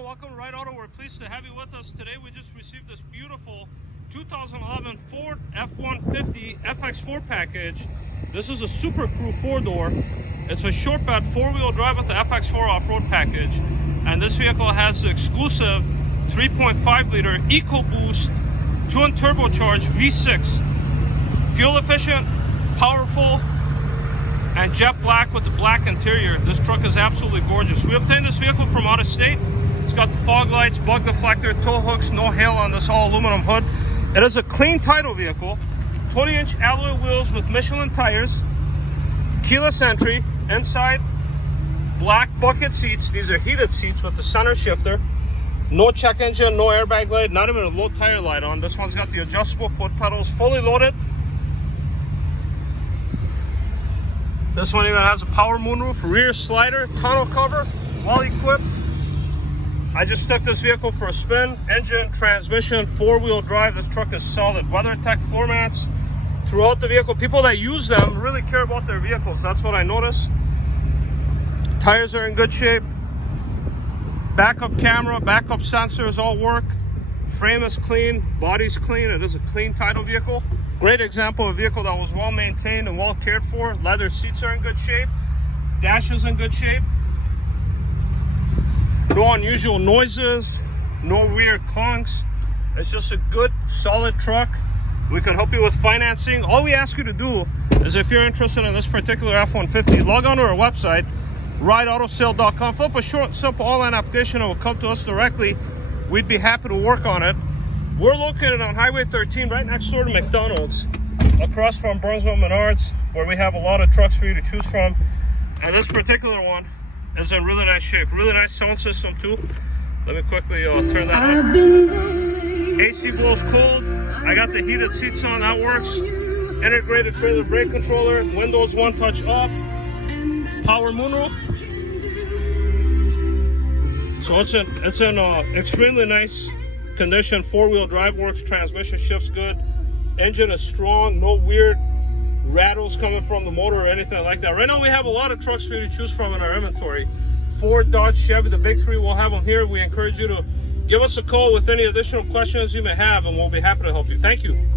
Hello, welcome to Right Auto. We're pleased to have you with us today. We just received this beautiful 2011 Ford F-150 FX4 package. This is a SuperCrew 4-door. It's a short bed 4-wheel drive with the FX4 off-road package. And this vehicle has the exclusive 3.5 liter Ecoboost twin turbocharged V6. Fuel efficient, powerful, and jet black with the black interior. This truck is absolutely gorgeous. We obtained this vehicle from out of state. It's got the fog lights, bug deflector, tow hooks, no hail on this all aluminum hood. It is a clean title vehicle, 20-inch alloy wheels with Michelin tires, keyless entry, inside black bucket seats. These are heated seats with the center shifter. No check engine, no airbag light, not even a low tire light on. This one's got the adjustable foot pedals, fully loaded. This one even has a power moonroof, rear slider, tonneau cover, well equipped. I just took this vehicle for a spin. Engine, transmission, 4-wheel drive. This truck is solid. WeatherTech floor mats throughout the vehicle. People that use them really care about their vehicles. That's what I noticed. Tires are in good shape. Backup camera, backup sensors all work. Frame is clean, body's clean. It is a clean title vehicle. Great example of a vehicle that was well maintained and well cared for. Leather seats are in good shape. Dash is in good shape. No unusual noises, no weird clunks. It's just a good, solid truck. We can help you with financing. All we ask you to do is, if you're interested in this particular F-150, log on to our website, rideautosale.com. Fill up a short, simple online application. It will come to us directly. We'd be happy to work on it. We're located on Highway 13, right next door to McDonald's, across from Burnsville Menards, where we have a lot of trucks for you to choose from. And this particular one is in really nice shape. Really nice sound system too. Let me quickly turn that on. AC blows cold. I got the heated seats on, that works. Integrated trailer brake controller. Windows one touch up. Power moonroof. So it's in extremely nice condition. 4-wheel drive works. Transmission shifts good. Engine is strong. No weird rattles coming from the motor or anything like that. Right now we have a lot of trucks for you to choose from in our inventory. Ford, Dodge, Chevy, the big three, we'll have them here. We encourage you to give us a call with any additional questions you may have, and we'll be happy to help you. Thank you.